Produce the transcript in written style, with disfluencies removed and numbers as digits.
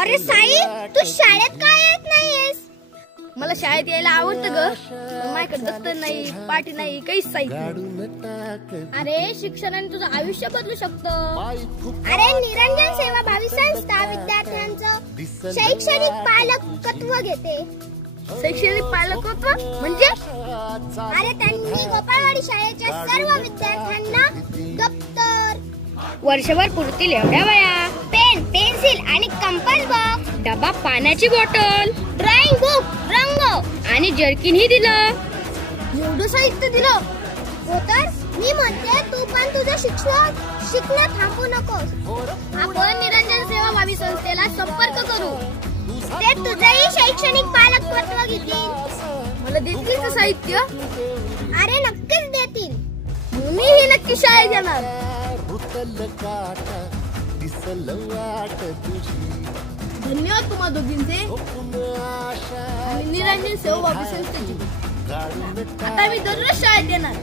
अरे साई, तू शाळेत काय येत नाहीयेस? मला शाळेत यायला आवडतं ग, पण माझ्याकडे दप्तर नाही, पाटी नाही, काहीच साहित्य. अरे शिक्षणाने तुझं आयुष्य बदलू शकतं. अरे निरंजन सेवा भावी संस्था विद्यार्थ्यांचं शैक्षणिक पालकत्व घेते. शैक्षणिक पालकत्व म्हणजे? अरे त्यांनी गोपाळवाडी शाळेच्या सर्व विद्यार्थ्यांना दप्तर, वर्षभर पुरतील एवढ्या वया, पेन, पेन्सिल आणि कंपास बॉक्स, डबा, पाण्याची बॉटल, ड्रॉइंग बुक, रंग आणि जर्किन ही दिलं. एवढं साहित्य दिलं हो तर मी म्हणते तू पण तुझं शिकणं थांबू नकोस. आपण निरंजन सेवा भावी संस्थेला संपर्क करू. ते तुझंही शैक्षणिक पालकत्व घेतील. मला देतील का साहित्य? अरे नक्कीच देतील. मीही नक्की शाळेत येणार. धन्यवाद तुम्हा दोघींचे. निरंजन सेवा भावी संस्थेचे. आता मी दररोज शाळेत येणार.